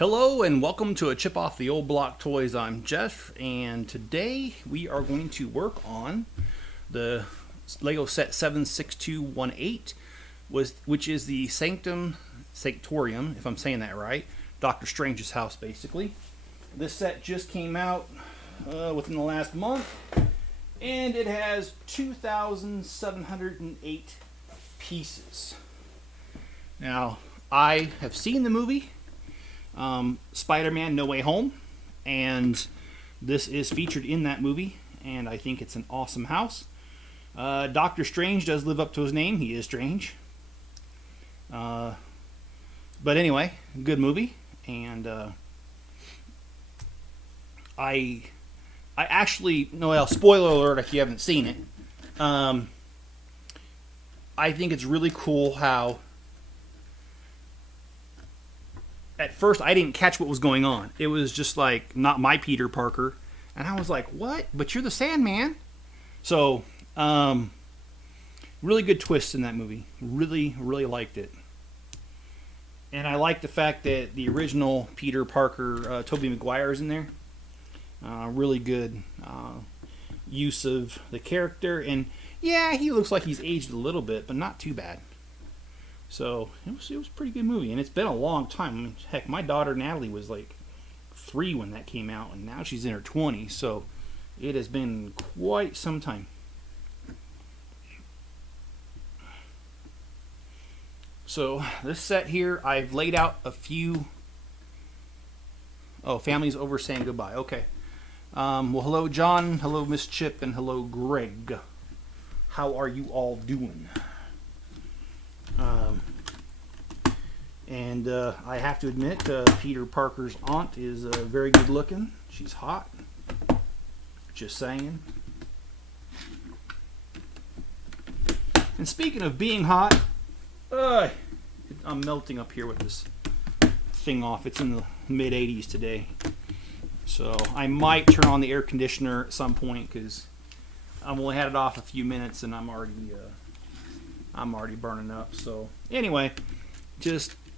Hello and welcome to a Chip Off the Old Block Toys. I'm Jeff, and today we are going to work on the Lego set 76218, which is the Sanctum Sanctorum, if I'm saying that right, Doctor Strange's house basically. This set just came out within the last month, and it has 2,708 pieces. Now, I have seen the movie Spider-Man No Way Home, and this is featured in that movie, and I think it's an awesome house. Doctor Strange does live up to his name. He is strange. But anyway, good movie, and I actually, well, spoiler alert if you haven't seen it, I think it's really cool how at first I didn't catch what was going on. It was just like, not my Peter Parker. And I was like, what? But you're the Sandman. So, really good twist in that movie. Really, really liked it. And I like the fact that the original Peter Parker, Tobey Maguire, is in there. Really good use of the character. And yeah, he looks like he's aged a little bit, but not too bad. So, it was a pretty good movie, and it's been a long time. I mean, heck, my daughter Natalie was like 3 when that came out, and now she's in her 20s, so it has been quite some time. So, this set here, I've laid out a few... Oh, family's over saying goodbye. Okay. Well, hello, John. Hello, Miss Chip, and hello, Greg. How are you all doing? And I have to admit, Peter Parker's aunt is very good looking. She's hot. Just saying. And speaking of being hot, I'm melting up here with this thing off. It's in the mid-80s today. So I might turn on the air conditioner at some point because I've only had it off a few minutes and I'm already burning up. So anyway,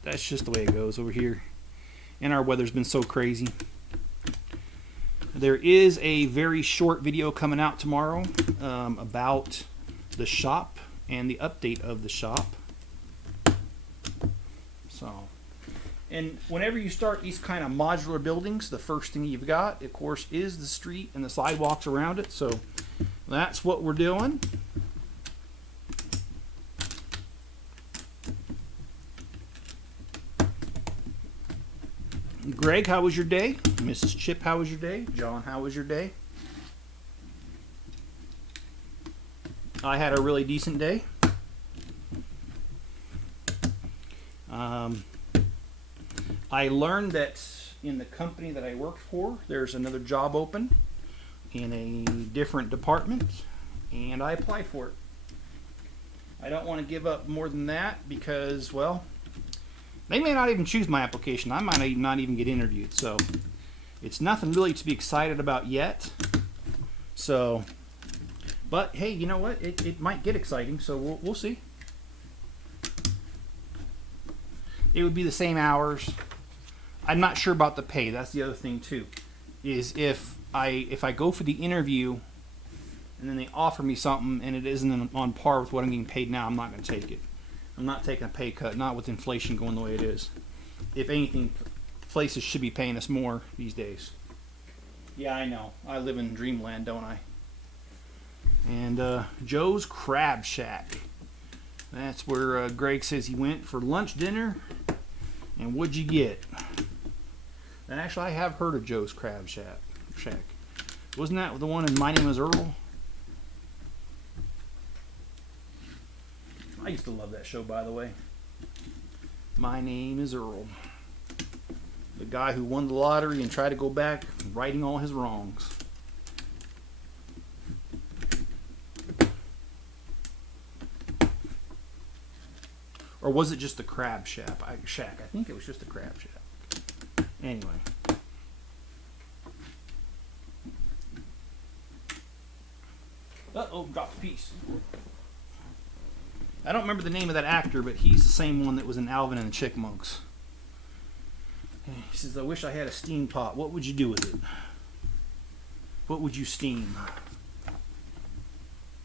that's just the way it goes over here. And our weather's been so crazy. There is a very short video coming out tomorrow about the shop and the update of the shop. So, and whenever you start these kind of modular buildings, the first thing you've got, of course, is the street and the sidewalks around it. So that's what we're doing. Greg, how was your day? Mrs. Chip, how was your day? John, how was your day? I had a really decent day. I learned that in the company that I work for, there's another job open in a different department, and I applied for it. I don't want to give up more than that because, well, they may not even choose my application. I might not even get interviewed. So it's nothing really to be excited about yet. So, but hey, you know what? It might get exciting. So we'll see. It would be the same hours. I'm not sure about the pay. That's the other thing too. Is if I go for the interview and then they offer me something and it isn't on par with what I'm getting paid now, I'm not going to take it. I'm not taking a pay cut, not with inflation going the way it is. If anything, places should be paying us more these days. Yeah, I know. I live in dreamland, don't I? And Joe's Crab Shack. That's where Greg says he went for lunch, dinner. And what'd you get? And actually, I have heard of Joe's Crab Shack. Wasn't that the one in My Name is Earl? I used to love that show, by the way. My Name is Earl. The guy who won the lottery and tried to go back, righting all his wrongs. Or was it just the Crab Shack? I think it was just the Crab Shack. Anyway. Uh-oh, dropped a piece. I don't remember the name of that actor, but he's the same one that was in Alvin and the Chipmunks. He says, I wish I had a steam pot. What would you do with it? What would you steam?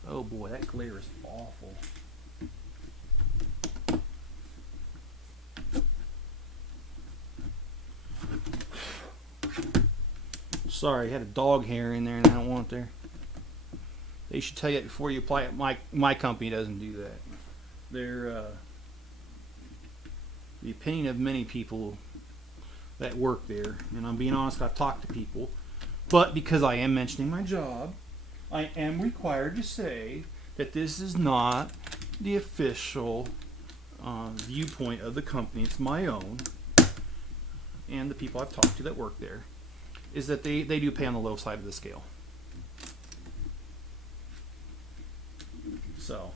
Oh boy, that glare is awful. Sorry, I had a dog hair in there and I don't want it there. They should tell you that before you apply it. My company doesn't do that. They're the opinion of many people that work there, and I'm being honest, I've talked to people, but because I am mentioning my job, I am required to say that this is not the official viewpoint of the company. It's my own, and the people I've talked to that work there, is that they do pay on the low side of the scale. So,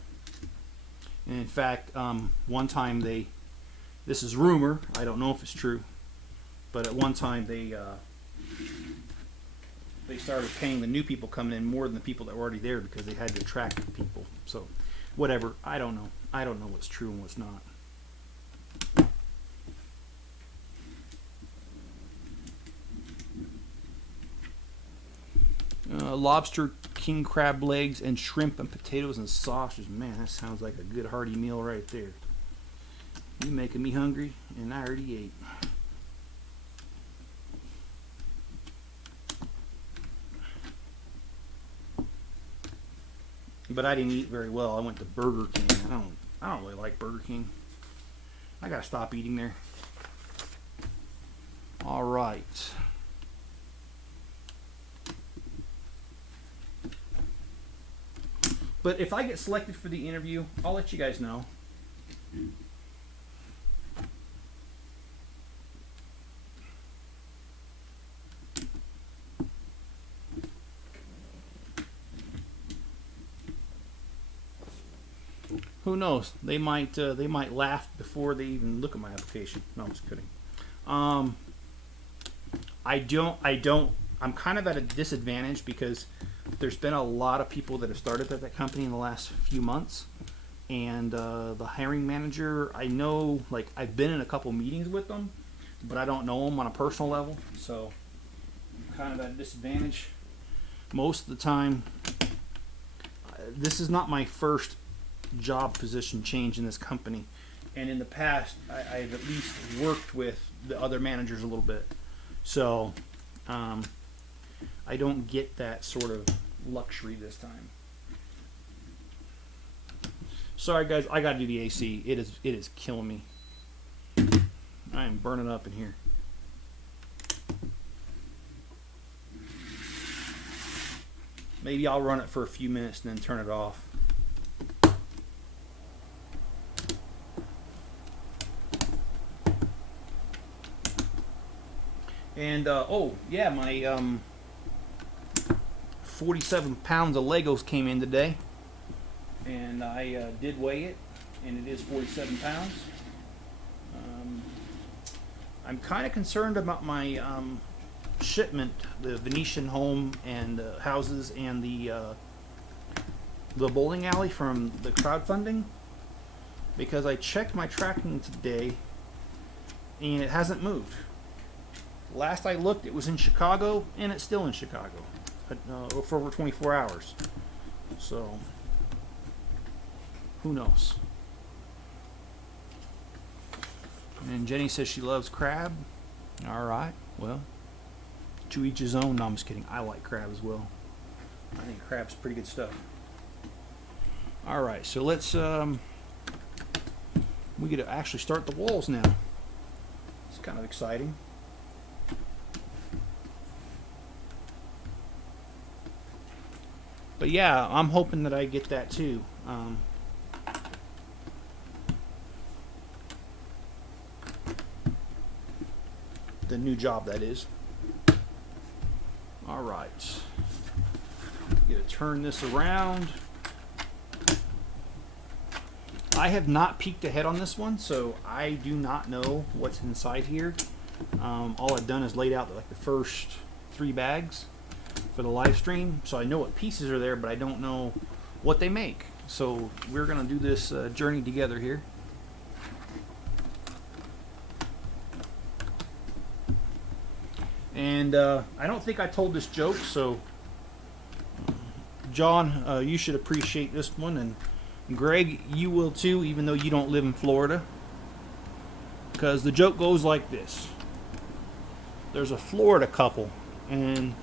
and in fact, one time this is rumor, I don't know if it's true, but at one time they started paying the new people coming in more than the people that were already there because they had to attract the people. So, whatever, I don't know. I don't know what's true and what's not. Lobster, king crab legs, and shrimp and potatoes and sausages. Man, that sounds like a good hearty meal right there. You're making me hungry, and I already ate. But I didn't eat very well. I went to Burger King. I don't really like Burger King. I gotta stop eating there. All right. But if I get selected for the interview, I'll let you guys know. Who knows? They might laugh before they even look at my application. No, I'm just kidding. I'm kind of at a disadvantage because there's been a lot of people that have started at that company in the last few months, and the hiring manager, I know, like, I've been in a couple meetings with them, but I don't know them on a personal level, so I'm kind of at a disadvantage. Most of the time, this is not my first job position change in this company, and in the past I've at least worked with the other managers a little bit, so I don't get that sort of luxury this time. Sorry guys, I gotta do the AC. It is killing me. I am burning up in here. Maybe I'll run it for a few minutes and then turn it off. And oh yeah, my 47 pounds of Legos came in today, and I did weigh it, and it is 47 pounds. I'm kind of concerned about my shipment, the Venetian home and houses, and the bowling alley from the crowdfunding, because I checked my tracking today, and it hasn't moved. Last I looked, it was in Chicago, and it's still in Chicago for over 24 hours. So, who knows? And Jenny says she loves crab. All right, well, to each his own. No, I'm just kidding. I like crab as well. I think crab's pretty good stuff. All right, so let's we get to actually start the walls now. It's kind of exciting. But yeah, I'm hoping that I get that too. The new job, that is. All right. Get to turn this around. I have not peeked ahead on this one, so I do not know what's inside here. All I've done is laid out like the first 3 bags for the live stream, so I know what pieces are there, but I don't know what they make. So we're gonna do this journey together here. And I don't think I told this joke, so John, you should appreciate this one, and Greg, you will too, even though you don't live in Florida. Because the joke goes like this. There's a Florida couple, and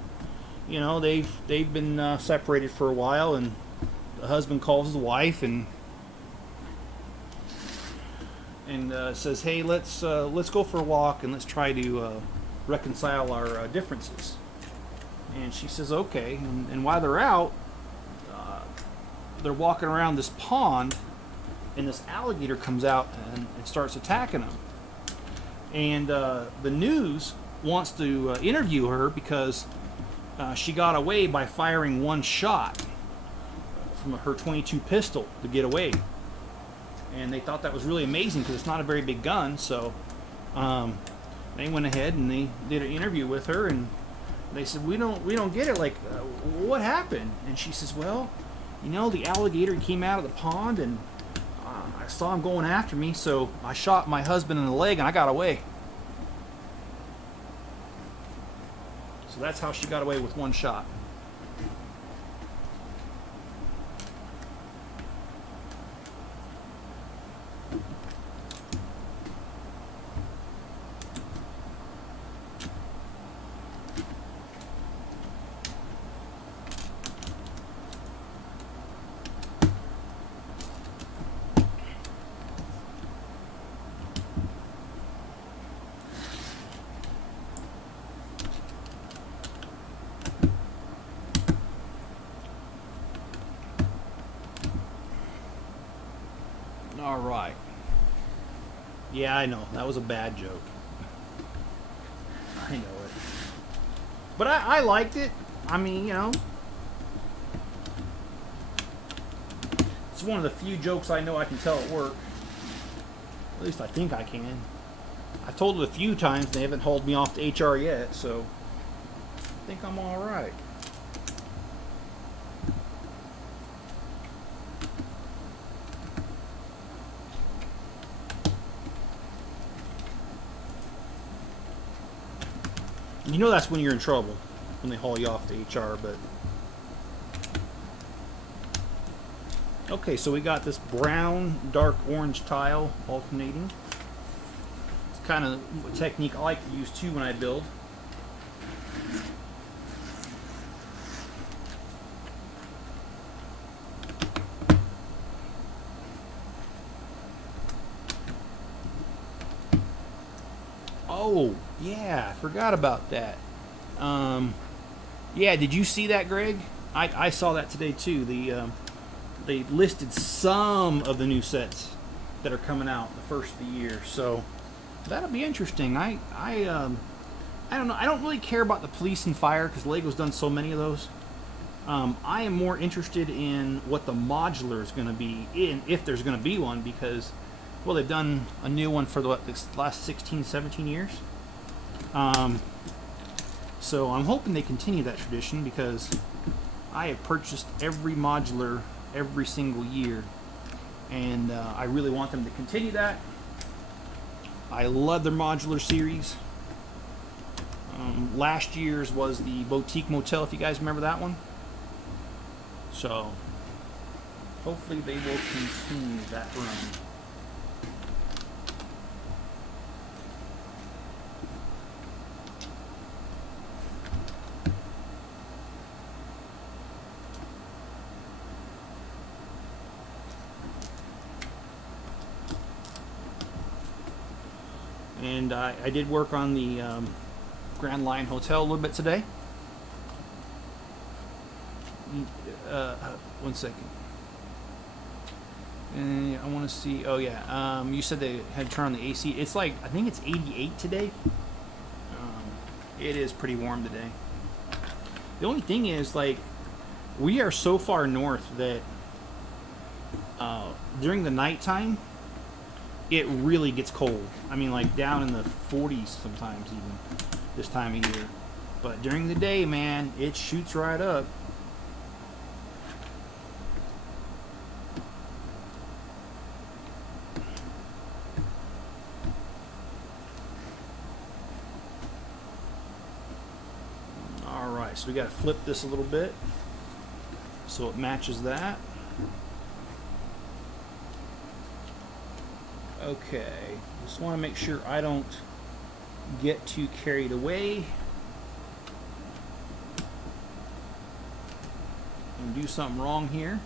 you know they've been separated for a while, and the husband calls the wife and says, "Hey, let's go for a walk and let's try to reconcile our differences." And she says, "Okay." And while they're out, they're walking around this pond, and this alligator comes out and starts attacking them. And the news wants to interview her because she got away by firing one shot from her .22 pistol to get away. And they thought that was really amazing because it's not a very big gun. So they went ahead and they did an interview with her, and they said, we don't get it. Like, what happened?" And she says, "Well, you know, the alligator came out of the pond, and I saw him going after me, so I shot my husband in the leg and I got away." So that's how she got away with one shot. All right. Yeah, I know. That was a bad joke. I know it. But I liked it. I mean, you know. It's one of the few jokes I know I can tell at work. At least I think I can. I've told it a few times. They haven't hauled me off to HR yet, so I think I'm all right. You know that's when you're in trouble, when they haul you off to HR, but... Okay, so we got this brown, dark orange tile alternating. It's kind of a technique I like to use too when I build. Oh, yeah, I forgot about that. Yeah, did you see that, Greg? I saw that today too. They listed some of the new sets that are coming out the first of the year, so that'll be interesting. I don't know. I don't really care about the police and fire because Lego's done so many of those. I am more interested in what the modular is going to be, if there's going to be one, because, well, they've done a new one for the last 16, 17 years. So I'm hoping they continue that tradition because I have purchased every modular every single year, and I really want them to continue that. I love their modular series. Last year's was the Boutique Motel, if you guys remember that one. So hopefully they will continue that run. And I did work on the Grand Line Hotel a little bit today. One second. And I want to see. Oh yeah. You said they had turned on the AC. It's like, I think it's 88 today. It is pretty warm today. The only thing is, like, we are so far north that during the nighttime, it really gets cold. I mean, like down in the 40s sometimes even this time of year. But during the day, man, it shoots right up. we got to flip this a little bit so it matches that. Okay, just want to make sure I don't get too carried away and do something wrong here.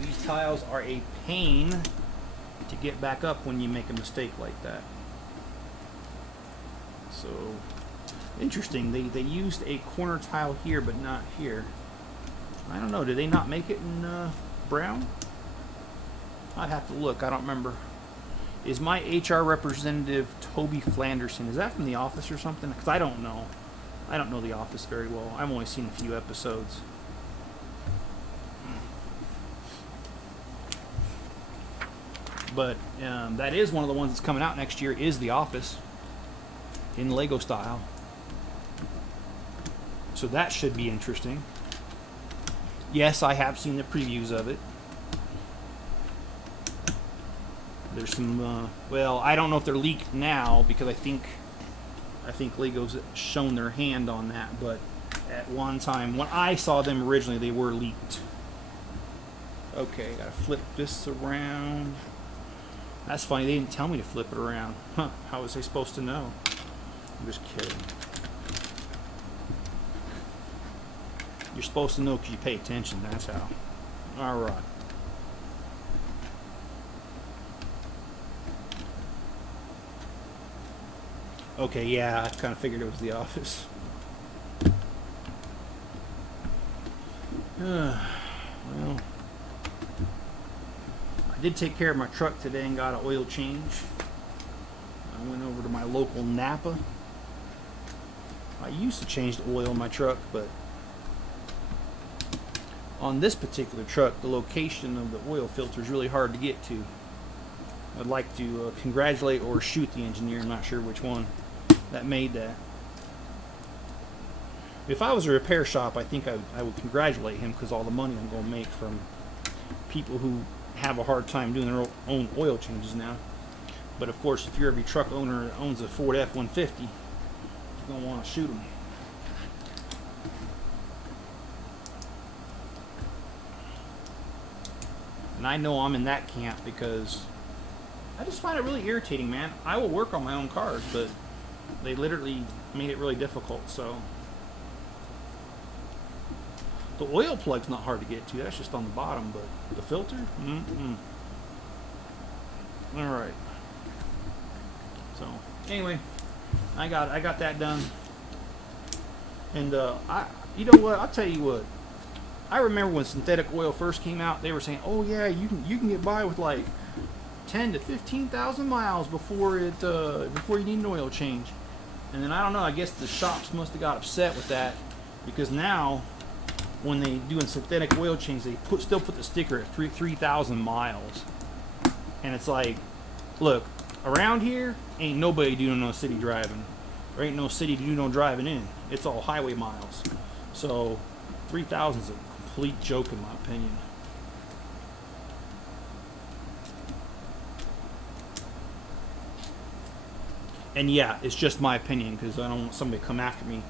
These tiles are a pain to get back up when you make a mistake like that. So interesting, they used a corner tile here but not here. I don't know, did they not make it in brown? I'd have to look, I don't remember. Is my HR representative Toby Flanderson, is that from The Office or something? Because I don't know. I don't know The Office very well. I've only seen a few episodes. But that is one of the ones that's coming out next year, is The Office in Lego style. So that should be interesting. Yes, I have seen the previews of it. There's some, well, I don't know if they're leaked now because I think Lego's shown their hand on that, but at one time, when I saw them originally, they were leaked. Okay, gotta flip this around. That's funny, they didn't tell me to flip it around. Huh, how was I supposed to know? I'm just kidding. You're supposed to know because you pay attention, that's how. Alright. Okay, yeah, I kind of figured it was The Office. Well, I did take care of my truck today and got an oil change. I went over to my local Napa. I used to change the oil in my truck, but on this particular truck, the location of the oil filter is really hard to get to. I'd like to congratulate or shoot the engineer, I'm not sure which one, that made that. If I was a repair shop, I think I would congratulate him because all the money I'm going to make from people who have a hard time doing their own oil changes now. But of course, if you're every truck owner that owns a Ford F-150, you're going to want to shoot them. And I know I'm in that camp because I just find it really irritating, man. I will work on my own cars, but they literally made it really difficult, so. The oil plug's not hard to get to, that's just on the bottom, but the filter? Alright. So, anyway, I got that done. And you know what, I'll tell you what. I remember when synthetic oil first came out, they were saying, "Oh yeah, you can get by with like 10 to 15,000 miles before you need an oil change." And then I don't know, I guess the shops must have got upset with that, because now when they do a synthetic oil change, they still put the sticker at 3,000 miles. And it's like, look, around here ain't nobody doing no city driving. There ain't no city to do no driving in. It's all highway miles. So 3,000 is a complete joke in my opinion. And yeah, it's just my opinion because I don't want somebody to come after me.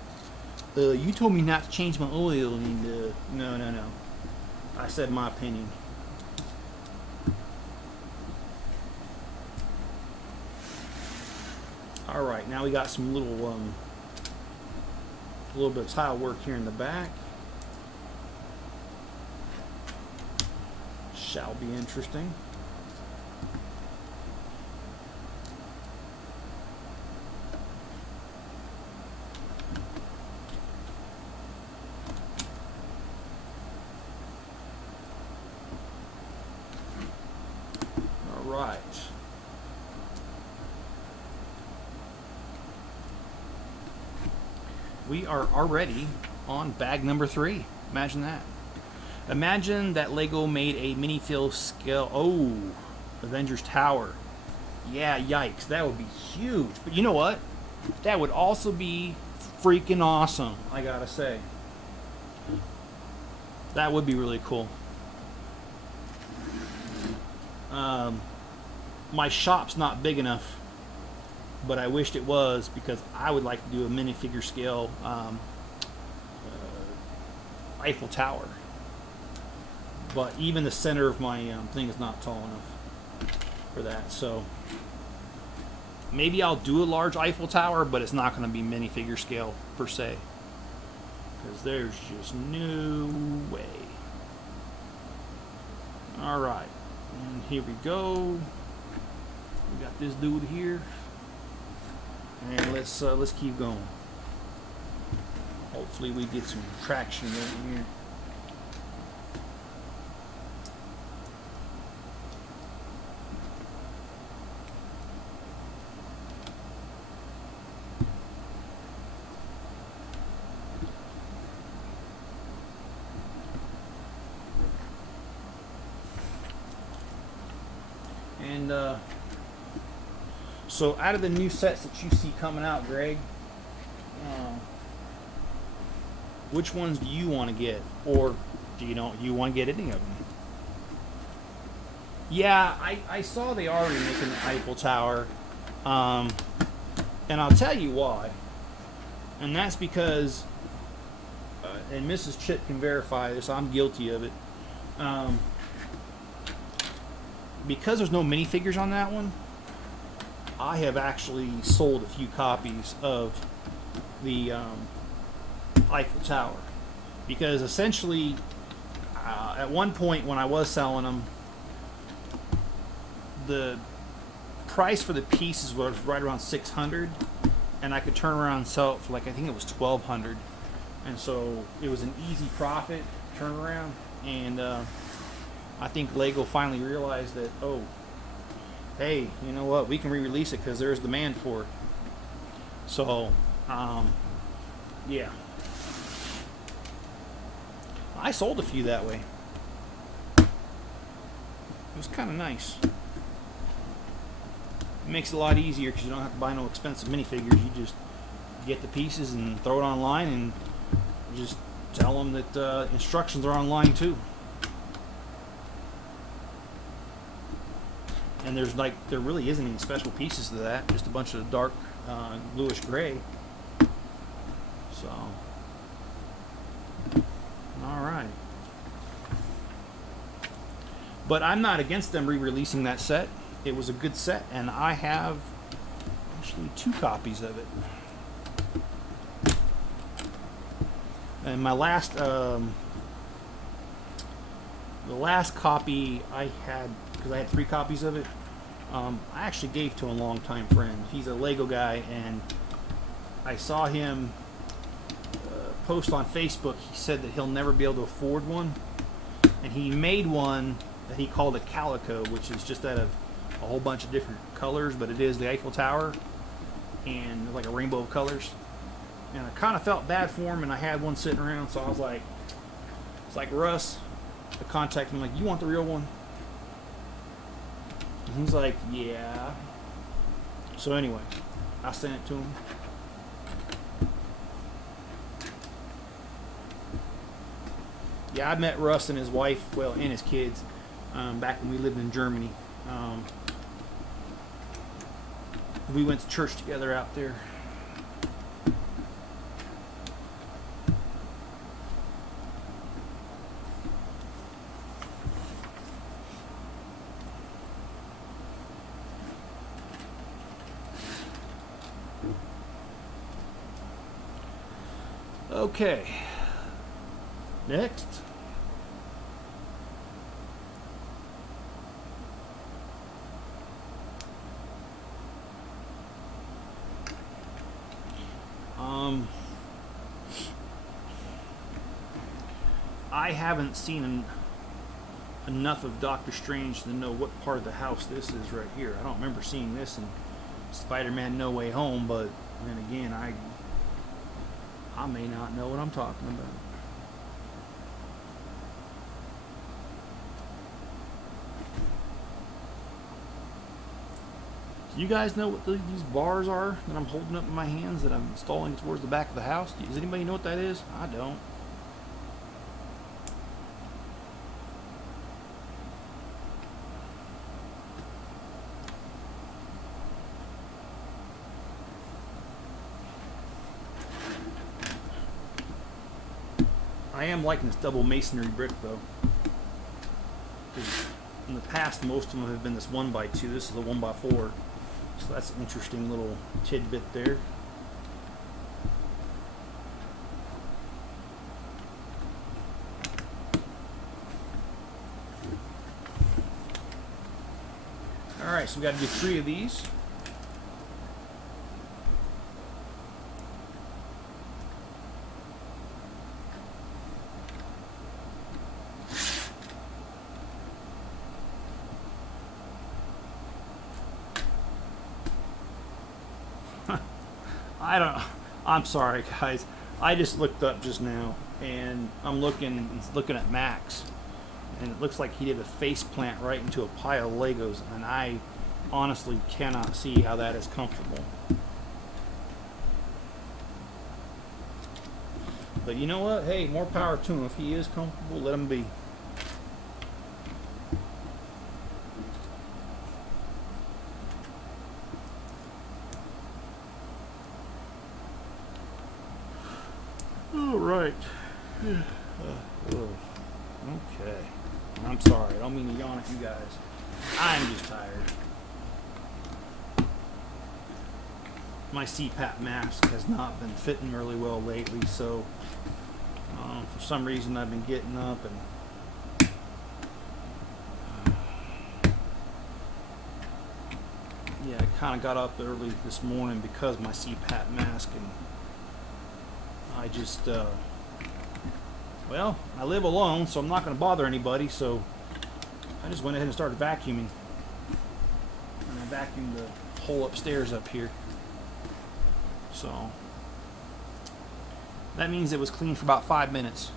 You told me not to change my oil, and no. I said my opinion. All right, now we got some little bit of tile work here in the back. Shall be interesting. Right. We are already on bag number 3. Imagine that. Imagine that Lego made a minifigure scale. Oh, Avengers Tower. Yeah, yikes. That would be huge. But you know what? That would also be freaking awesome, I gotta say. That would be really cool. My shop's not big enough, but I wished it was, because I would like to do a minifigure scale Eiffel Tower. But even the center of my thing is not tall enough for that. So maybe I'll do a large Eiffel Tower, but it's not going to be minifigure scale per se. Because there's just no way. Alright. And here we go. We got this dude here. And let's keep going. Hopefully we get some traction in here. And so out of the new sets that you see coming out, Greg, which ones do you want to get, or do you want to get any of them? Yeah, I saw they already making the Eiffel Tower, and I'll tell you why. And that's because, and Mrs. Chip can verify this, I'm guilty of it. Because there's no minifigures on that one, I have actually sold a few copies of the Eiffel Tower. Because essentially, at one point when I was selling them, the price for the pieces was right around $600, and I could turn around and sell it for, like, I think it was $1,200. And so it was an easy profit turnaround, and I think Lego finally realized that, oh, hey, you know what, we can re-release it because there's demand for it. So, yeah. I sold a few that way. It was kind of nice. It makes it a lot easier because you don't have to buy no expensive minifigures. You just get the pieces and throw it online and just tell them that instructions are online too. And there really isn't any special pieces to that, just a bunch of dark bluish gray. So, alright. But I'm not against them re-releasing that set. It was a good set, and I have actually 2 copies of it. And my last, the last copy I had, because I had 3 copies of it, I actually gave to a longtime friend. He's a Lego guy, and I saw him post on Facebook. He said that he'll never be able to afford one, and he made one that he called a calico, which is just out of a whole bunch of different colors, but it is the Eiffel Tower, and like a rainbow of colors. And I kind of felt bad for him, and I had one sitting around, so I was like, it's like, Russ, I contacted him, like, you want the real one? And he's like, yeah. So anyway, I sent it to him. Yeah, I met Russ and his wife, well, and his kids, back when we lived in Germany. We went to church together out there. Okay, next. I haven't seen enough of Doctor Strange to know what part of the house this is right here. I don't remember seeing this in Spider-Man No Way Home, but then again, I may not know what I'm talking about. Do you guys know what these bars are that I'm holding up in my hands that I'm installing towards the back of the house? Does anybody know what that is? I don't. I am liking this double masonry brick though. 'Cause in the past, most of them have been this 1x2. This is a 1x4. So that's an interesting little tidbit there. Alright, so we got to do 3 of these. I'm sorry guys, I just looked up just now and I'm looking at Max, and it looks like he did a face plant right into a pile of Legos, and I honestly cannot see how that is comfortable. But you know what, hey, more power to him. If he is comfortable, let him be. Right. Okay. I'm sorry. I don't mean to yawn at you guys. I'm just tired. My CPAP mask has not been fitting really well lately, so for some reason I've been getting up and yeah, I kind of got up early this morning because of my CPAP mask, and I just, well, I live alone, so I'm not going to bother anybody, so I just went ahead and started vacuuming. And I vacuumed the whole upstairs up here. So, that means it was clean for about 5 minutes.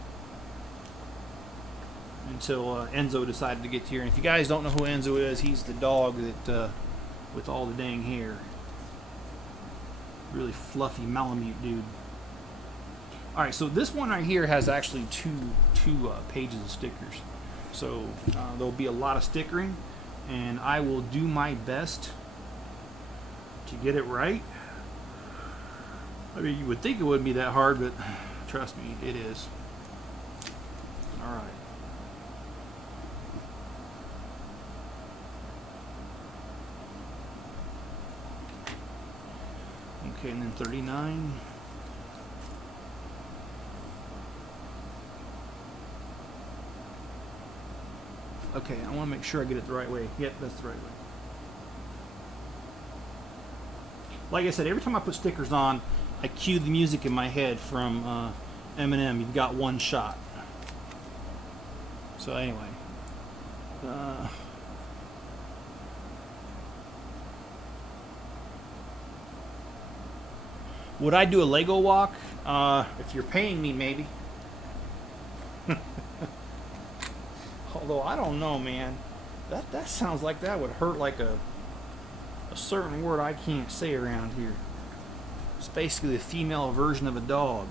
Until Enzo decided to get here. And if you guys don't know who Enzo is, he's the dog that, with all the dang hair. Really fluffy Malamute dude. Alright, so this one right here has actually two pages of stickers. So there'll be a lot of stickering, and I will do my best to get it right. I mean, you would think it wouldn't be that hard, but trust me, it is. Alright. Okay, and then 39. Okay, I want to make sure I get it the right way. Yep, that's the right way. Like I said, every time I put stickers on, I cue the music in my head from Eminem, You've Got One Shot. So anyway. Would I do a Lego walk? If you're paying me, maybe. Although I don't know, man. That sounds like that would hurt like a certain word I can't say around here. It's basically the female version of a dog.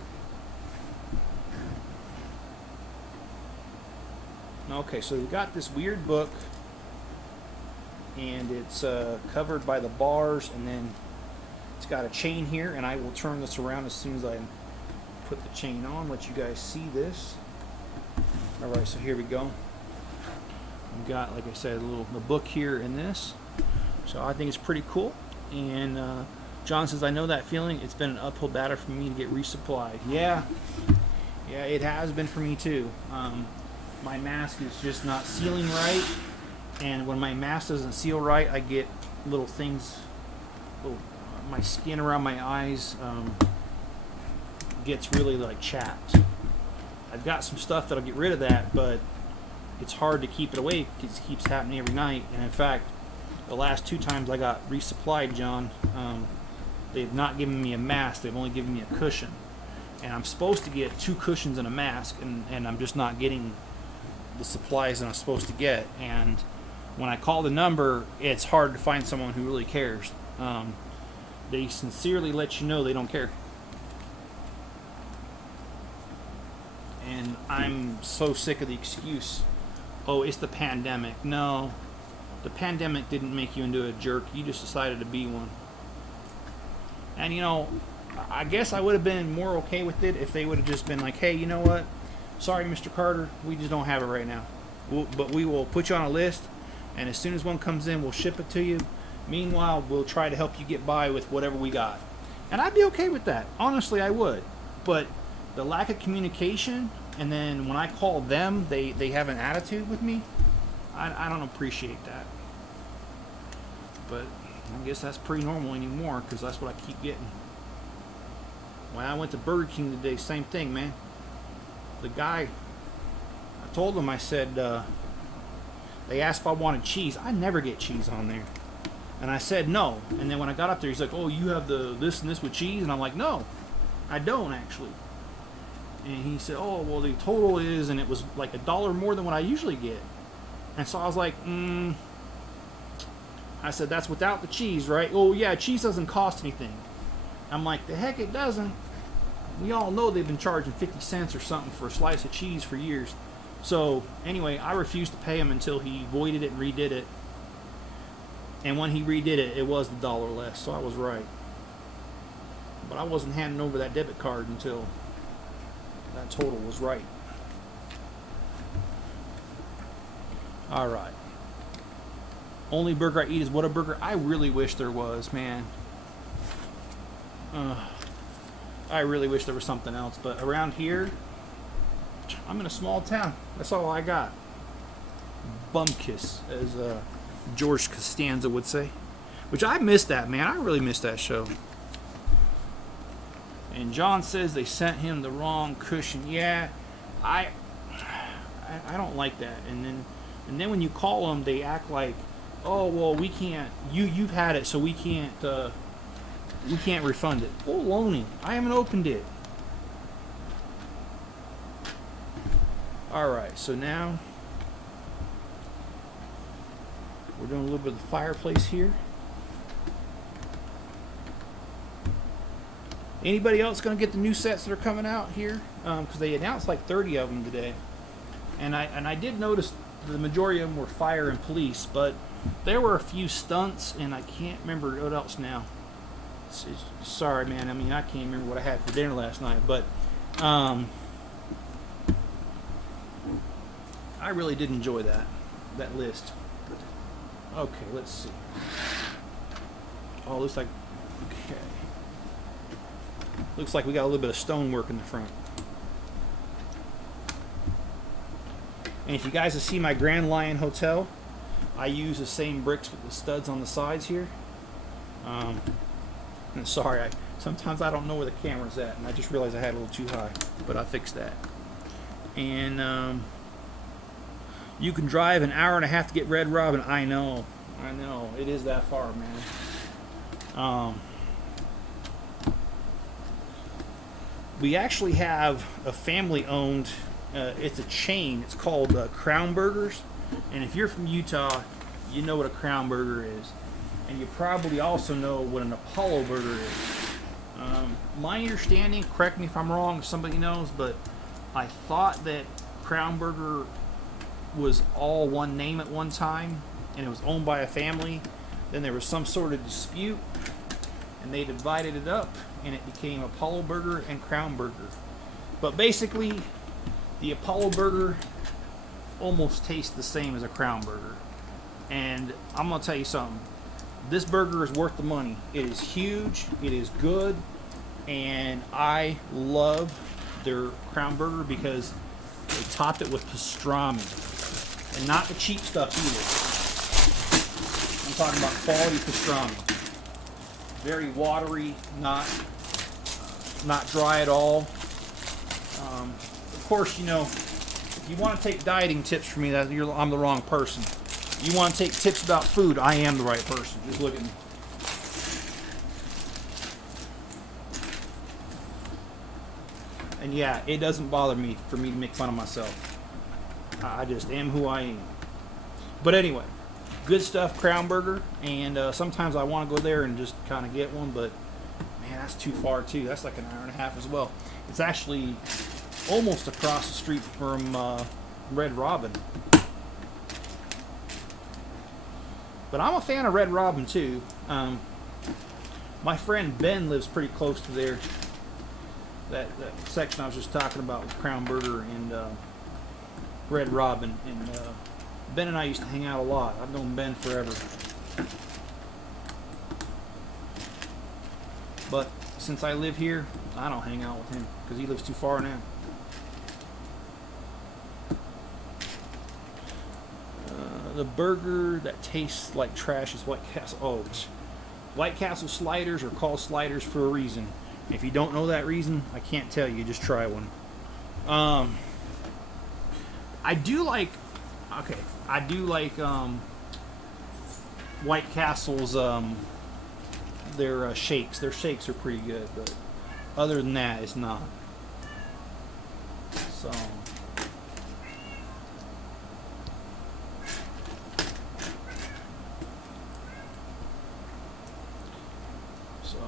Okay, so we've got this weird book, and it's covered by the bars, and then it's got a chain here, and I will turn this around as soon as I put the chain on, let you guys see this. Alright, so here we go. We've got, like I said, the book here in this. So I think it's pretty cool. And John says, I know that feeling. It's been an uphill battle for me to get resupplied. Yeah, it has been for me too. My mask is just not sealing right. And when my mask doesn't seal right, I get little things, my skin around my eyes gets really like chapped. I've got some stuff that'll get rid of that, but it's hard to keep it away because it keeps happening every night. And in fact, the last 2 times I got resupplied, John, they've not given me a mask, they've only given me a cushion. And I'm supposed to get 2 cushions and a mask, and I'm just not getting the supplies that I'm supposed to get. And when I call the number, it's hard to find someone who really cares. They sincerely let you know they don't care. And I'm so sick of the excuse, oh, it's the pandemic. No, the pandemic didn't make you into a jerk. You just decided to be one. And you know, I guess I would have been more okay with it if they would have just been like, hey, you know what? sorry, Mr. Carter, we just don't have it right now. But we will put you on a list, and as soon as one comes in, we'll ship it to you. Meanwhile, we'll try to help you get by with whatever we got. And I'd be okay with that. Honestly, I would. But the lack of communication, and then when I call them, they have an attitude with me, I don't appreciate that. But I guess that's pretty normal anymore, because that's what I keep getting. When I went to Burger King today, same thing, man. The guy, I told him, I said, they asked if I wanted cheese. I never get cheese on there. And I said no. And then when I got up there, he's like, oh, you have this and this with cheese? And I'm like, no, I don't actually. And he said, oh, well, the total is, and it was like $1 more than what I usually get. And so I was like, I said, that's without the cheese, right? Oh, yeah, cheese doesn't cost anything. I'm like, the heck it doesn't. We all know they've been charging 50 cents or something for a slice of cheese for years. So, anyway, I refused to pay him until he voided it and redid it. And when he redid it, it was the $1 less, so I was right. But I wasn't handing over that debit card until that total was right. Alright. Only burger I eat is Whataburger. I really wish there was, man. I really wish there was something else. But around here, I'm in a small town. That's all I got. Bumkiss, as George Costanza would say. Which I missed that, man. I really missed that show. And John says they sent him the wrong cushion. Yeah, I don't like that. And then when you call them, they act like, oh, well, we can't. You've had it, so we can't refund it. Baloney. I haven't opened it. All right, so now we're doing a little bit of the fireplace here. Anybody else going to get the new sets that are coming out here? Because they announced like 30 of them today. And I did notice the majority of them were fire and police, but there were a few stunts, and I can't remember what else now. Sorry, man. I mean, I can't remember what I had for dinner last night, but I really did enjoy that list. Okay, let's see. Oh, looks like we got a little bit of stonework in the front. And if you guys have seen my Grand Lion Hotel, I use the same bricks with the studs on the sides here. And sorry, sometimes I don't know where the camera's at, and I just realized I had it a little too high, but I fixed that. And you can drive an hour and a half to get Red Robin. I know, it is that far, man. We actually have a family-owned. It's a chain. It's called Crown Burgers, and if you're from Utah, you know what a Crown Burger is, and you probably also know what an Apollo Burger is. My understanding, correct me if I'm wrong, if somebody knows, but I thought that Crown Burger was all one name at one time, and it was owned by a family. Then there was some sort of dispute, and they divided it up, and it became Apollo Burger and Crown Burger. But basically, the Apollo Burger almost tastes the same as a Crown Burger. And I'm going to tell you something. This burger is worth the money. It is huge. It is good. And I love their Crown Burger because they topped it with pastrami. And not the cheap stuff either. I'm talking about quality pastrami. Very watery, not dry at all. Of course, you know, if you want to take dieting tips from me, I'm the wrong person. You want to take tips about food, I am the right person. Just look at me. And yeah, it doesn't bother me for me to make fun of myself. I just am who I am. But anyway, good stuff, Crown Burger. And sometimes I want to go there and just kind of get one, but man, that's too far too. That's like an hour and a half as well. It's actually almost across the street from Red Robin. But I'm a fan of Red Robin too. My friend Ben lives pretty close to there. that section I was just talking about with Crown Burger and Red Robin. And Ben and I used to hang out a lot. I've known Ben forever. But since I live here, I don't hang out with him because he lives too far now. The burger that tastes like trash is White Castle. Oh, White Castle sliders are called sliders for a reason. If you don't know that reason, I can't tell you. Just try one. I do like White Castle's their shakes. Their shakes are pretty good, but other than that, it's not. So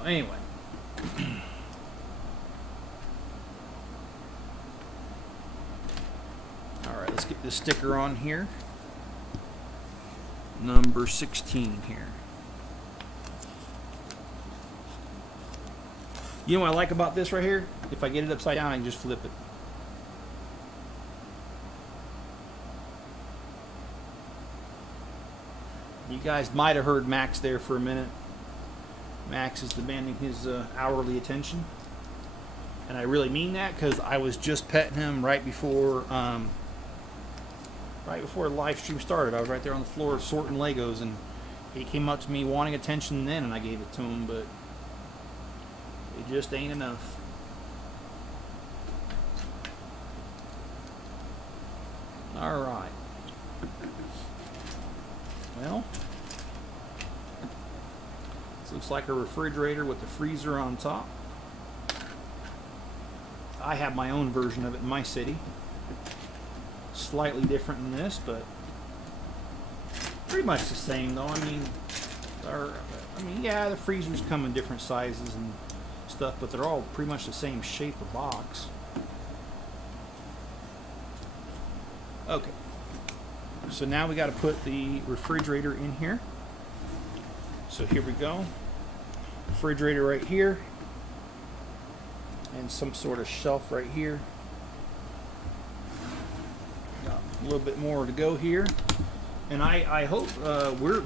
anyway. Alright, let's get the sticker on here. Number 16 here. You know what I like about this right here? If I get it upside down, I can just flip it. You guys might have heard Max there for a minute. Max is demanding his hourly attention. And I really mean that because I was just petting him right before the live stream started. I was right there on the floor sorting Legos, and he came up to me wanting attention then, and I gave it to him, but it just ain't enough. Alright. Well, this looks like a refrigerator with a freezer on top. I have my own version of it in my city. Slightly different than this, but pretty much the same though. I mean, yeah, the freezers come in different sizes and stuff, but they're all pretty much the same shape of box. Okay, so now we got to put the refrigerator in here. So here we go. Refrigerator right here, and some sort of shelf right here. Got a little bit more to go here, and I hope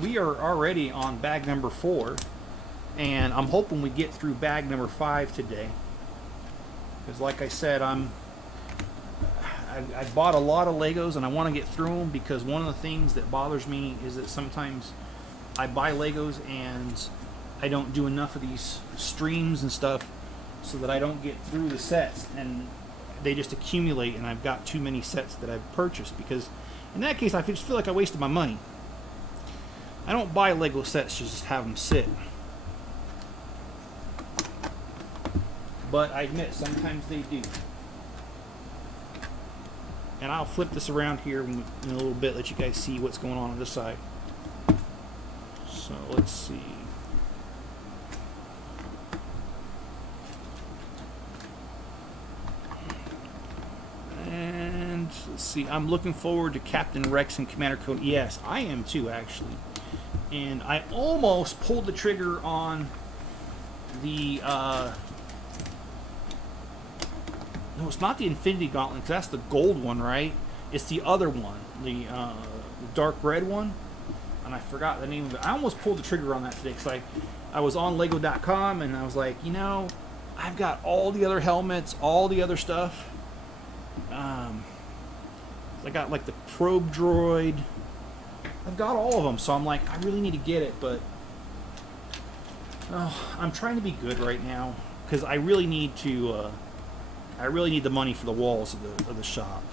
we are already on bag number 4. And I'm hoping we get through bag number 5 today. Because like I said, I bought a lot of Legos and I want to get through them, because one of the things that bothers me is that sometimes I buy Legos and I don't do enough of these streams and stuff so that I don't get through the sets, and they just accumulate and I've got too many sets that I've purchased, because in that case I just feel like I wasted my money. I don't buy Lego sets to just have them sit. But I admit, sometimes they do. And I'll flip this around here in a little bit, let you guys see what's going on this side. So let's see. And let's see, I'm looking forward to Captain Rex and Commander Code. Yes, I am too, actually. And I almost pulled the trigger on the no, it's not the Infinity Gauntlet, because that's the gold one, right? It's the other one, the dark red one, and I forgot the name of it. I almost pulled the trigger on that today, because I was on Lego.com, and I was like, you know, I've got all the other helmets, all the other stuff. I got like the probe droid. I've got all of them, so I'm like, I really need to get it, but I'm trying to be good right now, because I really need to. I really need the money for the walls of the shop.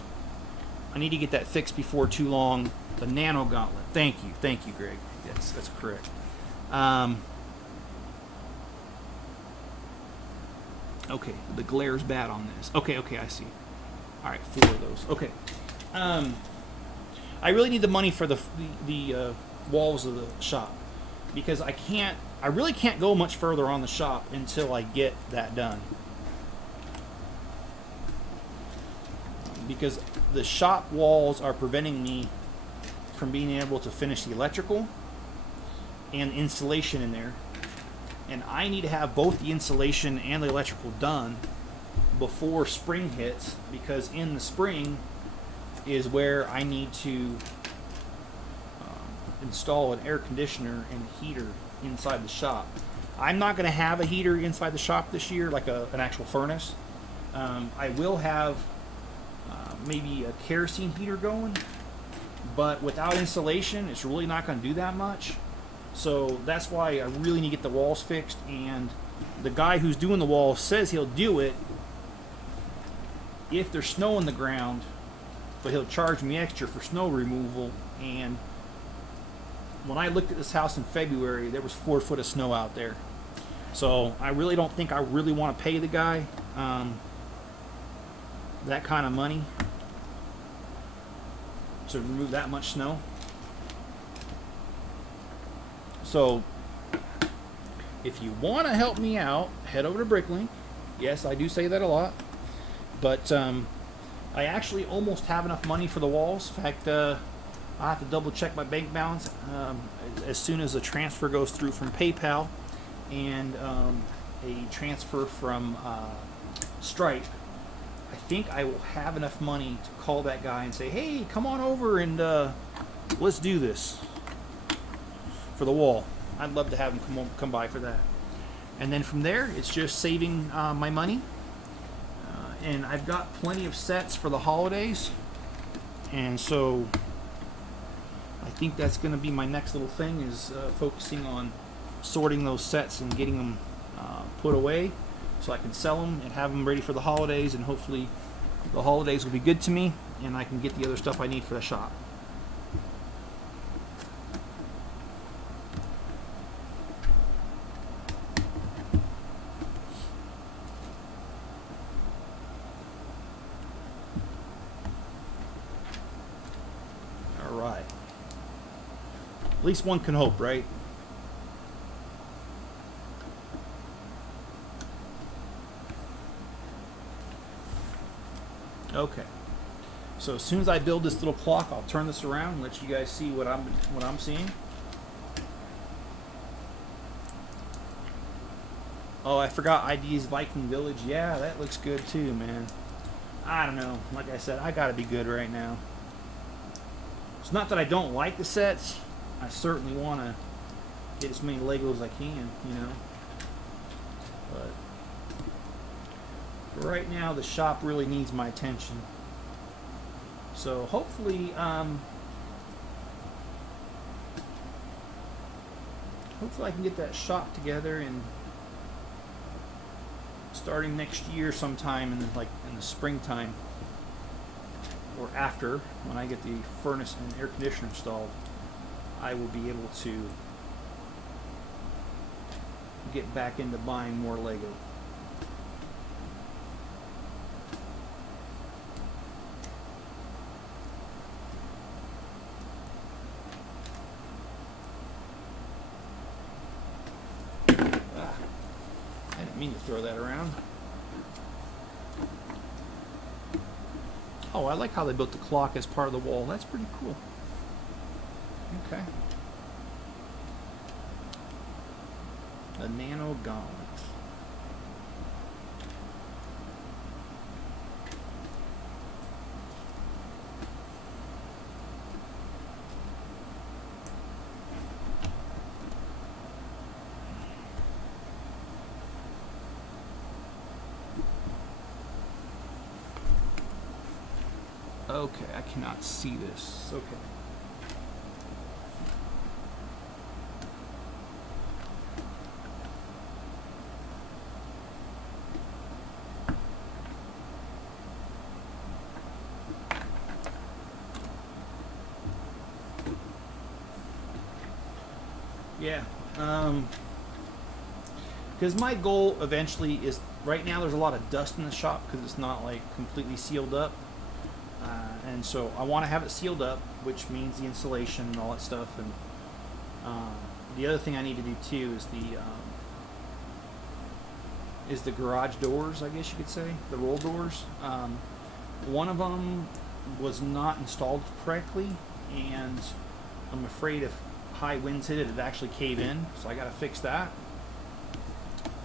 I need to get that fixed before too long. The Nano Gauntlet. Thank you, Greg. Yes, that's correct. Okay, the glare's bad on this. Okay, I see. All right, 4 of those. Okay. I really need the money for the walls of the shop, because I really can't go much further on the shop until I get that done. Because the shop walls are preventing me from being able to finish the electrical and insulation in there. And I need to have both the insulation and the electrical done before spring hits, because in the spring is where I need to install an air conditioner and heater inside the shop. I'm not going to have a heater inside the shop this year, like an actual furnace. I will have maybe a kerosene heater going, but without insulation, it's really not going to do that much. So that's why I really need to get the walls fixed, and the guy who's doing the walls says he'll do it if there's snow on the ground, but he'll charge me extra for snow removal. And when I looked at this house in February, there was 4 foot of snow out there. So I really don't think I really want to pay the guy that kind of money to remove that much snow. So if you want to help me out, head over to Bricklink. Yes, I do say that a lot, but I actually almost have enough money for the walls. In fact, I have to double check my bank balance as soon as a transfer goes through from PayPal and a transfer from Stripe. I think I will have enough money to call that guy and say, hey, come on over and let's do this for the wall. I'd love to have him come by for that. And then from there, it's just saving my money. And I've got plenty of sets for the holidays. And so I think that's going to be my next little thing, is focusing on sorting those sets and getting them put away so I can sell them and have them ready for the holidays. And hopefully the holidays will be good to me and I can get the other stuff I need for the shop. Alright. At least one can hope, right? Okay. So as soon as I build this little clock, I'll turn this around and let you guys see what I'm seeing. Oh, I forgot ID's Viking Village. Yeah, that looks good too, man. I don't know. Like I said, I gotta be good right now. It's not that I don't like the sets. I certainly want to get as many Legos as I can, you know. But for right now, the shop really needs my attention. So hopefully, hopefully I can get that shop together, and starting next year sometime in the springtime, or after, when I get the furnace and air conditioner installed, I will be able to get back into buying more Lego. I didn't mean to throw that around. Oh, I like how they built the clock as part of the wall. That's pretty cool. Okay. A nano gauntlet. Okay, I cannot see this. Okay. Yeah, because my goal eventually is, right now there's a lot of dust in the shop because it's not like completely sealed up. And so I want to have it sealed up, which means the insulation and all that stuff. And the other thing I need to do too is the garage doors, I guess you could say, the roll doors. One of them was not installed correctly, and I'm afraid if high winds hit it, it'd actually cave in. So I got to fix that.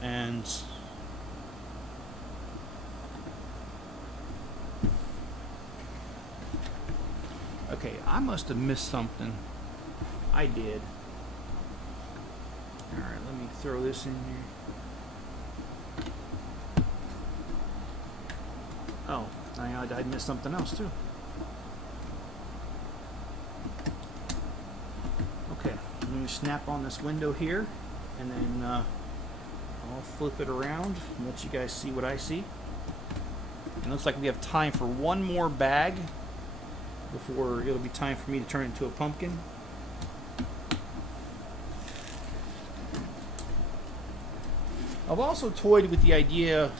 And Okay, I must have missed something. I did. Alright, let me throw this in here. Oh, I missed something else too. Okay, let me snap on this window here, and then I'll flip it around and let you guys see what I see. It looks like we have time for one more bag before it'll be time for me to turn it into a pumpkin. I've also toyed with the idea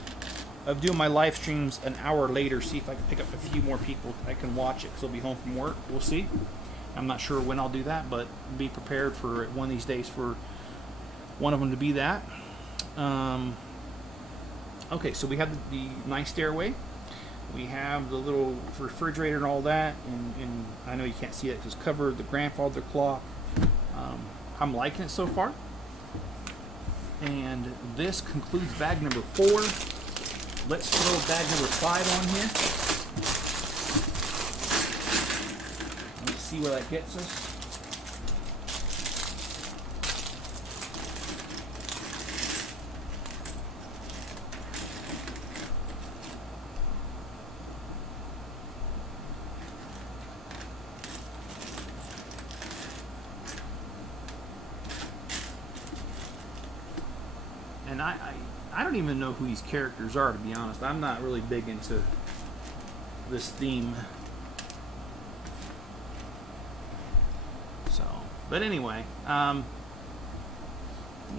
of doing my live streams an hour later, see if I can pick up a few more people I can watch it, because I'll be home from work. We'll see. I'm not sure when I'll do that, but be prepared for one of these days for one of them to be that. Okay, so we have the nice stairway. We have the little refrigerator and all that, and I know you can't see it because it's covered, the grandfather clock. I'm liking it so far. And this concludes bag number 4. Let's throw bag number 5 on here. Let's see where that gets us. And I don't even know who these characters are, to be honest. I'm not really big into this theme. So, but anyway, yeah,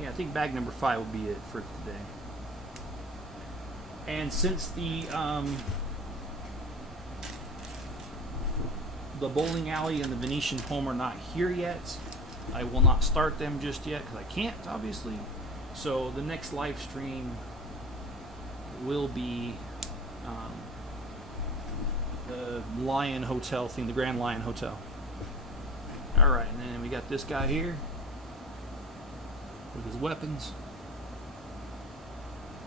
I think bag number 5 will be it for today. And since the bowling alley and the Venetian home are not here yet, I will not start them just yet because I can't, obviously. So the next live stream will be the Lion Hotel thing, the Grand Lion Hotel. Alright, and then we got this guy here with his weapons.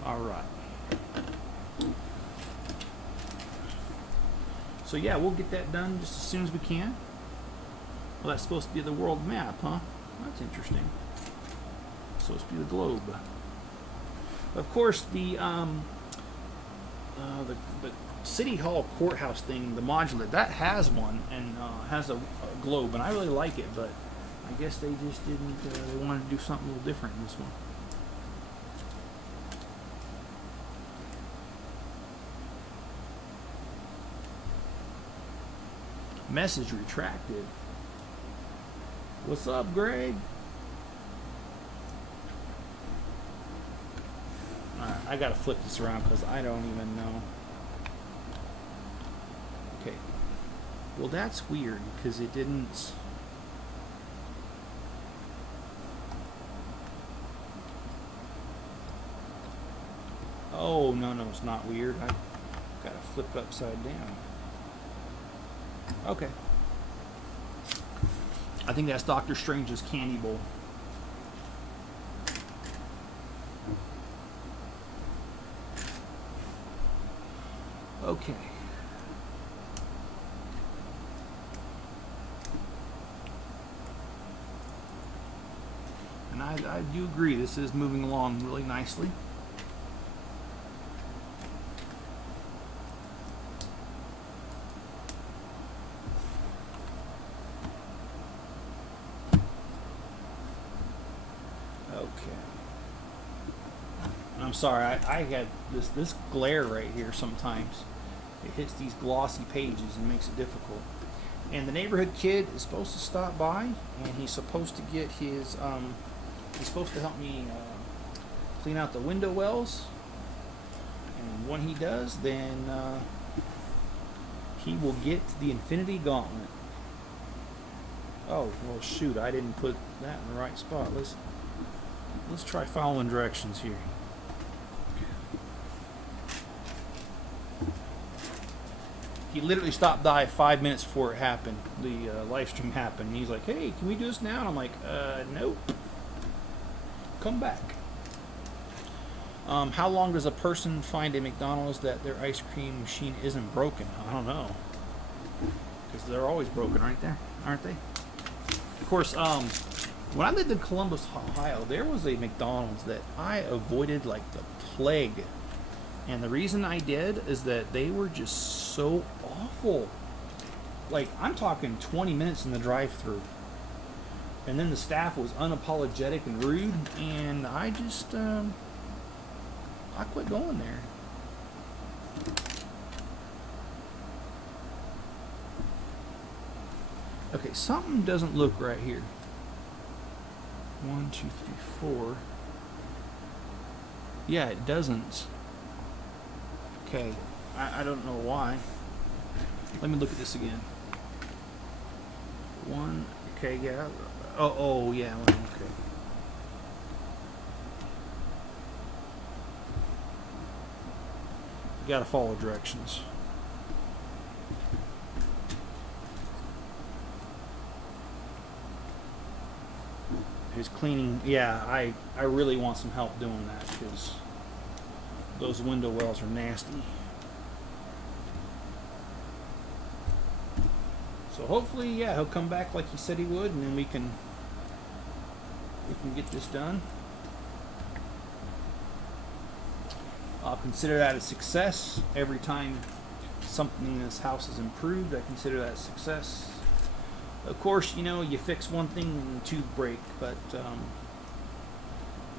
Alright. So yeah, we'll get that done just as soon as we can. Well, that's supposed to be the world map, huh? That's interesting. Supposed to be the globe. Of course, the City Hall courthouse thing, the modular, that has one and has a globe, and I really like it, but I guess they just didn't, they wanted to do something a little different in this one. Message retracted. What's up, Greg? Alright, I gotta flip this around because I don't even know. Okay. Well, that's weird because it didn't. Oh, no, it's not weird. I gotta flip it upside down. Okay. I think that's Doctor Strange's candy bowl. Okay. And I do agree, this is moving along really nicely. I'm sorry, I had this glare right here sometimes. It hits these glossy pages and makes it difficult. And the neighborhood kid is supposed to stop by, and he's supposed to get his, he's supposed to help me clean out the window wells. And when he does, then he will get the Infinity Gauntlet. Oh, well shoot, I didn't put that in the right spot. Let's try following directions here. He literally stopped by 5 minutes before it happened. The live stream happened. And he's like, "Hey, can we do this now?" And I'm like, "Nope. Come back." How long does a person find a McDonald's that their ice cream machine isn't broken? I don't know. because they're always broken, aren't they? Of course, when I lived in Columbus, Ohio, there was a McDonald's that I avoided like the plague. And the reason I did is that they were just so awful. Like, I'm talking 20 minutes in the drive-thru. And then the staff was unapologetic and rude, and I just, I quit going there. Okay, something doesn't look right here. 1, 2, 3, 4. Yeah, it doesn't. Okay, I don't know why. Let me look at this again. 1, okay, yeah. Oh, yeah, okay. You gotta follow directions. Who's cleaning? Yeah, I really want some help doing that because those window wells are nasty. So hopefully, yeah, he'll come back like he said he would, and then we can get this done. I'll consider that a success. Every time something in this house is improved, I consider that a success. Of course, you know, you fix one thing and two break, but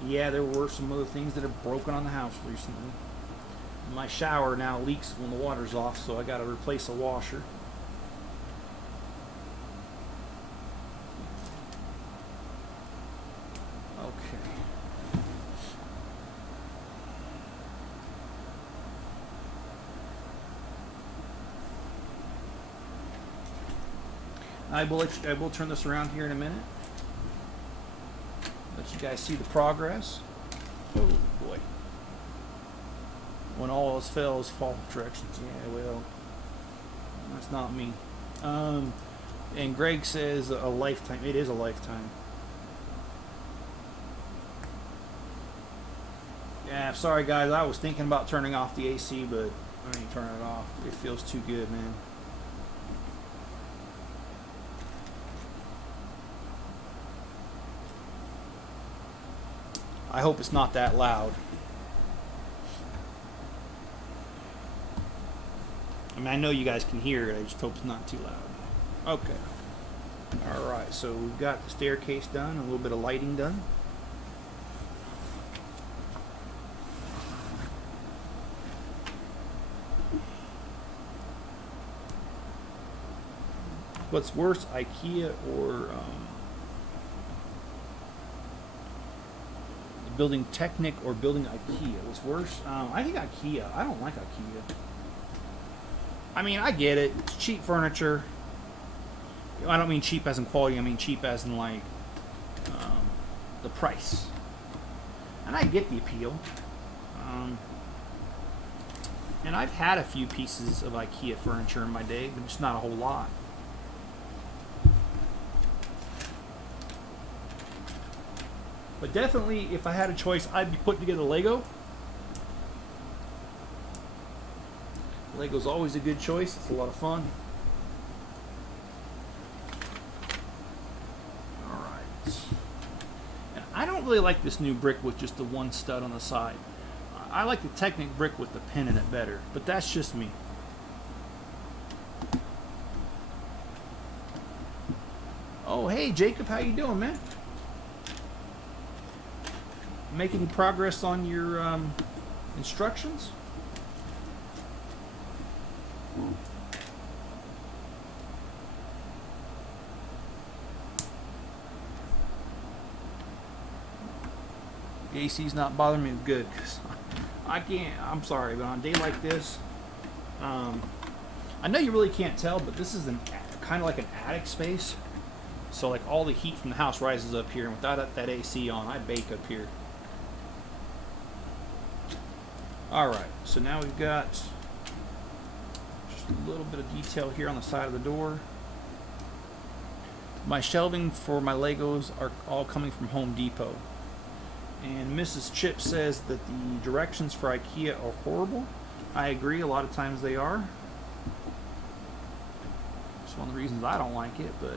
yeah, there were some other things that have broken on the house recently. My shower now leaks when the water's off, so I got to replace a washer. I will turn this around here in a minute. Let you guys see the progress. Oh boy. When all else fails, fall directions. Yeah, well, that's not me. And Greg says a lifetime. It is a lifetime. Yeah, sorry guys. I was thinking about turning off the AC, but I ain't turning it off. It feels too good, man. I hope it's not that loud. I mean, I know you guys can hear it. I just hope it's not too loud. Okay. Alright, so we've got the staircase done, a little bit of lighting done. What's worse, IKEA or building Technic or building IKEA? What's worse? I think IKEA. I don't like IKEA. I mean, I get it. It's cheap furniture. I don't mean cheap as in quality. I mean cheap as in like the price. And I get the appeal. And I've had a few pieces of IKEA furniture in my day, but just not a whole lot. But definitely, if I had a choice, I'd be putting together Lego. Lego's always a good choice. It's a lot of fun. Alright. And I don't really like this new brick with just the one stud on the side. I like the Technic brick with the pin in it better, but that's just me. Oh, hey, Jacob, how you doing, man? Making progress on your instructions? The AC's not bothering me good because I can't. I'm sorry, but on a day like this, I know you really can't tell, but this is kind of like an attic space. So like all the heat from the house rises up here, and without that AC on, I bake up here. Alright, so now we've got just a little bit of detail here on the side of the door. My shelving for my Legos are all coming from Home Depot. And Mrs. Chip says that the directions for IKEA are horrible. I agree, a lot of times they are. It's one of the reasons I don't like it, but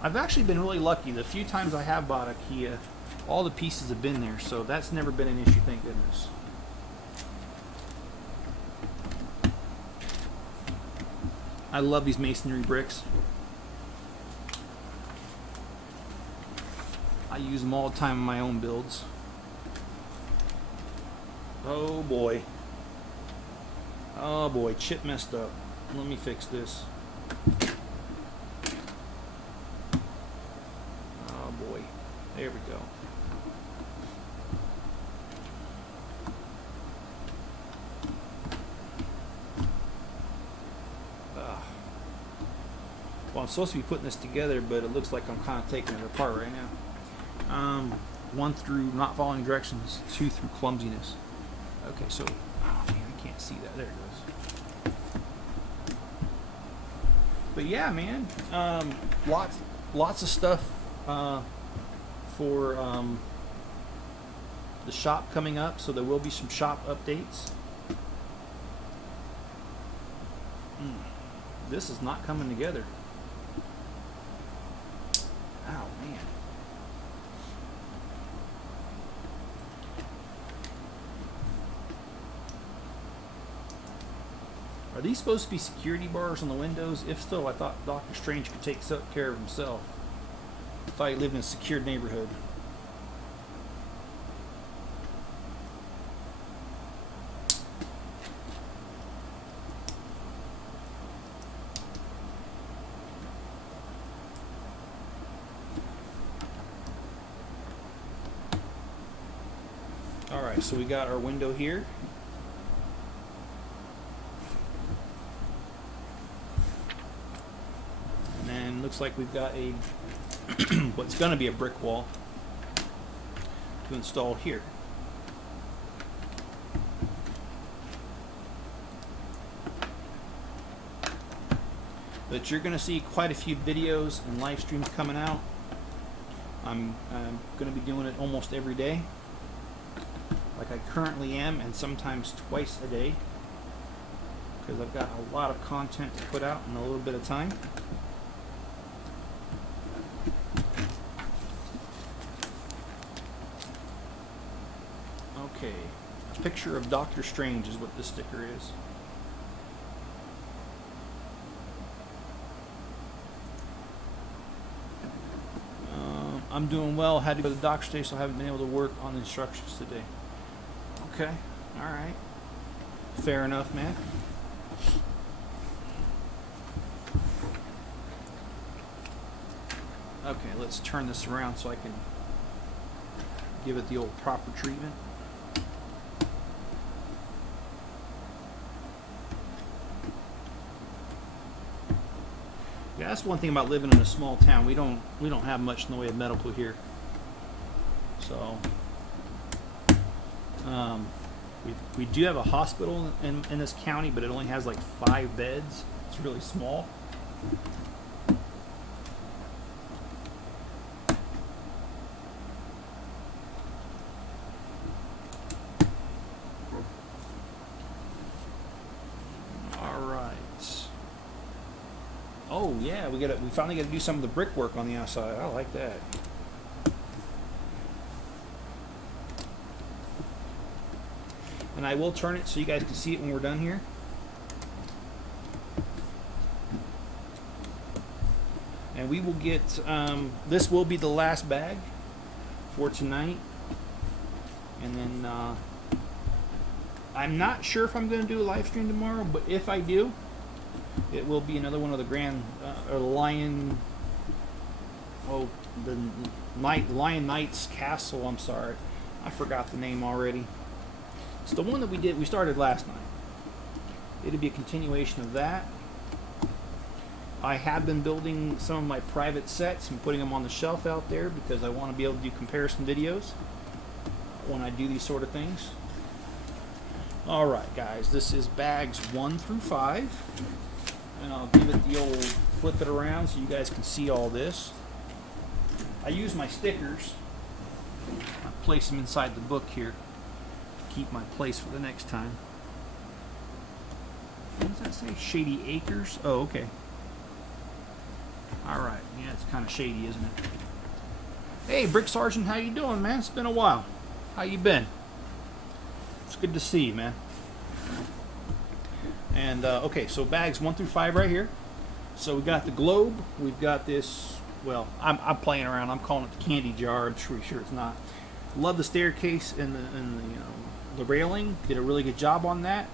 I've actually been really lucky. The few times I have bought a Kia, all the pieces have been there, so that's never been an issue, thank goodness. I love these masonry bricks. I use them all the time in my own builds. Oh boy. Oh boy, chip messed up. Let me fix this. Oh boy. There we go. Well, I'm supposed to be putting this together, but it looks like I'm kind of taking it apart right now. 1 through not following directions, 2 through clumsiness. Okay, so, oh man, I can't see that. There it goes. But yeah, man, lots of stuff for the shop coming up. So there will be some shop updates. This is not coming together. Oh man. Are these supposed to be security bars on the windows? If so, I thought Doctor Strange could take care of himself. I thought he lived in a secured neighborhood. Alright, so we got our window here. And then looks like we've got a what's going to be a brick wall to install here. But you're going to see quite a few videos and live streams coming out. I'm going to be doing it almost every day, like I currently am, and sometimes twice a day, because I've got a lot of content to put out in a little bit of time. Okay, a picture of Doctor Strange is what this sticker is. I'm doing well. Had to go to the doctor today, so I haven't been able to work on the instructions today. Okay, alright. Fair enough, man. Okay, let's turn this around so I can give it the old proper treatment. Yeah, that's one thing about living in a small town. We don't have much in the way of medical here. So we do have a hospital in this county, but it only has like 5 beds. It's really small. Oh yeah, we finally got to do some of the brickwork on the outside. I like that. And I will turn it so you guys can see it when we're done here. And we will get this will be the last bag for tonight. And then I'm not sure if I'm going to do a live stream tomorrow, but if I do, it will be another one of the Lion Knight's Castle. I'm sorry, I forgot the name already. It's the one that we started last night. It'll be a continuation of that. I have been building some of my private sets and putting them on the shelf out there because I want to be able to do comparison videos when I do these sort of things. Alright guys, this is bags 1 through 5. And I'll give it the old flip it around so you guys can see all this. I use my stickers. I place them inside the book here to keep my place for the next time. What does that say? Shady Acres? Oh, okay. Alright, yeah, it's kind of shady, isn't it? Hey, Brick Sergeant, how you doing, man? It's been a while. How you been? It's good to see you, man. And, okay, so bags 1 through 5 right here. So we got the globe. We've got this, well, I'm playing around. I'm calling it the candy jar. I'm pretty sure it's not. Love the staircase and the railing. Did a really good job on that.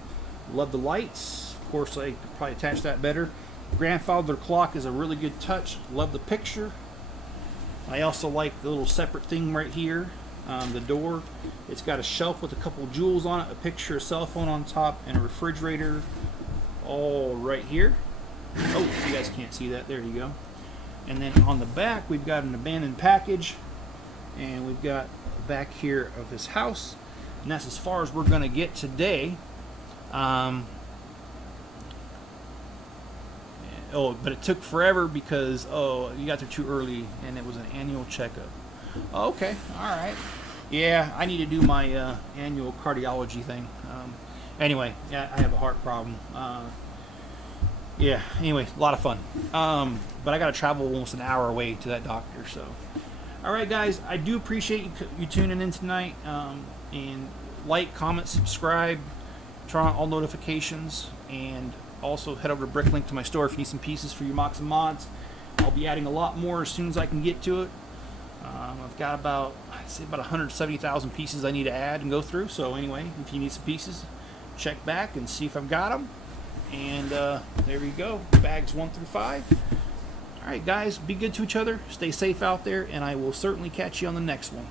Love the lights. Of course, I could probably attach that better. Grandfather clock is a really good touch. Love the picture. I also like the little separate thing right here. The door. It's got a shelf with a couple jewels on it, a picture, a cell phone on top, and a refrigerator all right here. Oh, you guys can't see that. There you go. And then on the back, we've got an abandoned package. And we've got the back here of his house. And that's as far as we're going to get today. Oh, but it took forever because, oh, you got there too early and it was an annual checkup. Oh, okay, all right. Yeah, I need to do my annual cardiology thing. Anyway, yeah, I have a heart problem. Yeah, anyway, a lot of fun. But I got to travel almost an hour away to that doctor, so. All right, guys, I do appreciate you tuning in tonight. And like, comment, subscribe, turn on all notifications, and also head over to Bricklink to my store if you need some pieces for your mocks and mods. I'll be adding a lot more as soon as I can get to it. I've got about, I'd say about 170,000 pieces I need to add and go through. So anyway, if you need some pieces, check back and see if I've got them. And there you go, bags 1 through 5. All right, guys, be good to each other. Stay safe out there, and I will certainly catch you on the next one.